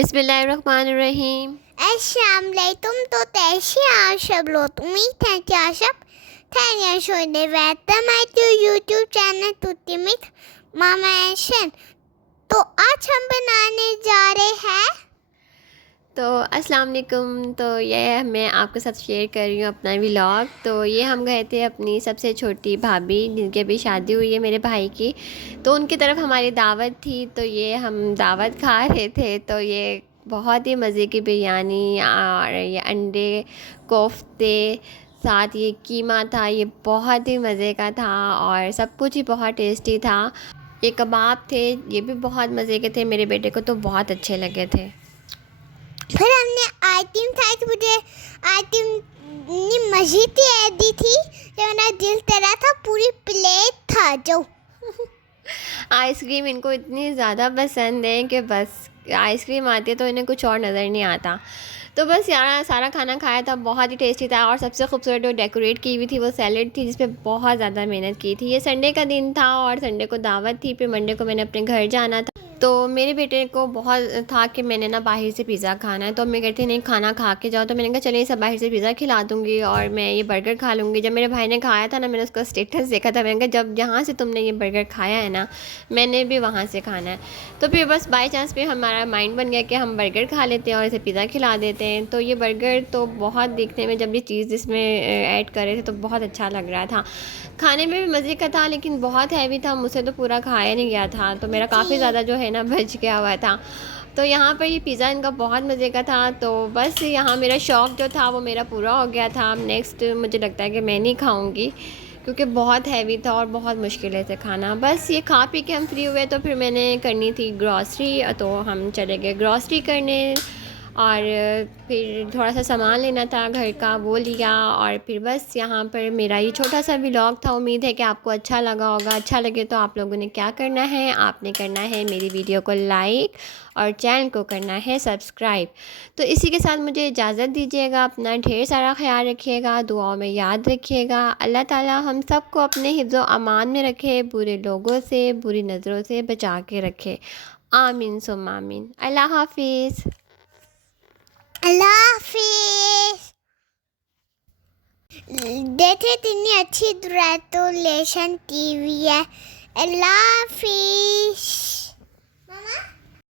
बिस्मिल्लाहिर्रहमानिर्रहीम। Assalamualaikum तो कैसे आप सब लोग। उम्मीद है कि आप सब खैरियत से होंगे। वेलकम है टू यूट्यूब चैनल तुत्ती मिक्स मामा एशन। तो आज हम बनाने जा रहे हैं तो अस्सलाम वालेकुम। तो ये मैं आपके साथ शेयर कर रही हूँ अपना व्लॉग। तो ये हम गए थे अपनी सबसे छोटी भाभी जिनकी अभी शादी हुई है मेरे भाई की, तो उनकी तरफ हमारी दावत थी। तो ये हम दावत खा रहे थे। तो ये बहुत ही मज़े की बिरयानी और ये अंडे कोफ्ते साथ ये कीमा था, ये बहुत ही मज़े का था और सब कुछ ही बहुत टेस्टी था। ये कबाब थे, ये भी बहुत मज़े के थे, मेरे बेटे को तो बहुत अच्छे लगे थे। फिर हमने आइटम था कि मुझे item Majeed he add the थी जो मेरा दिल करा था। पूरी प्लेट था जो आइसक्रीम इनको इतनी ज़्यादा पसंद है कि बस आइसक्रीम आती है तो इन्हें कुछ और नज़र नहीं आता। तो बस यार सारा खाना खाया था, बहुत ही टेस्टी था। और सबसे खूबसूरत जो डेकोरेट की हुई थी वो सैलेड थी, जिसपे बहुत ज़्यादा मेहनत की थी। ये संडे का दिन था और संडे को दावत थी, फिर मंडे को मैंने अपने घर जाना था। तो मेरे बेटे को बहुत था कि मैंने ना बाहर से पिज़्ज़ा खाना है, तो मैं कहती नहीं खाना खा के जाओ। तो मैंने कहा चलिए सब बाहर से पिज़्ज़ा खिला दूँगी और मैं ये बर्गर खा लूँगी। जब मेरे भाई ने खाया था ना, मैंने उसका स्टेटस देखा था, मैंने कहा जब जहाँ से तुमने ये बर्गर खाया है ना, मैंने भी वहाँ से खाना है। तो फिर बस बाई चांस पे हमारा माइंड बन गया कि हम बर्गर खा लेते हैं और इसे पिज़्ज़ा खिला देते हैं। तो ये बर्गर तो बहुत दिखने में, जब ये चीज़ इसमें ऐड कर रहे थे तो बहुत अच्छा लग रहा था। खाने में भी मज़े का था, लेकिन बहुत हैवी था, मुझसे तो पूरा खाया नहीं गया था। तो मेरा काफ़ी ज़्यादा जो है ना बच गया हुआ था। तो यहाँ पर ये पिज़्ज़ा इनका बहुत मज़े का था। तो बस यहाँ मेरा शौक़ जो था वो मेरा पूरा हो गया था। अब नेक्स्ट मुझे लगता है कि मैं नहीं खाऊँगी, क्योंकि बहुत हैवी था और बहुत मुश्किल से खाना। बस ये खा पी के हम फ्री हुए, तो फिर मैंने करनी थी ग्रॉसरी, तो हम चले गए ग्रॉसरी करने। और फिर थोड़ा सा सामान लेना था घर का, वो लिया। और फिर बस यहाँ पर मेरा ये छोटा सा व्लॉग था। उम्मीद है कि आपको अच्छा लगा होगा। अच्छा लगे तो आप लोगों ने क्या करना है, आपने करना है मेरी वीडियो को लाइक और चैनल को करना है सब्सक्राइब। तो इसी के साथ मुझे इजाज़त दीजिएगा। अपना ढेर सारा ख्याल रखिएगा, दुआओं में याद रखिएगा। अल्लाह ताला हम सबको अपने हिफ्ज़ व अमान में रखे, बुरे लोगों से, बुरी नज़रों से बचा के रखे। आमीन सुम्मा आमीन। अल्लाह हाफिज़। अल्लाह हाफिज़। देखे इतनी अच्छी ग्रेजुलेशन की हुई है। अल्लाह हाफिज़ मामा।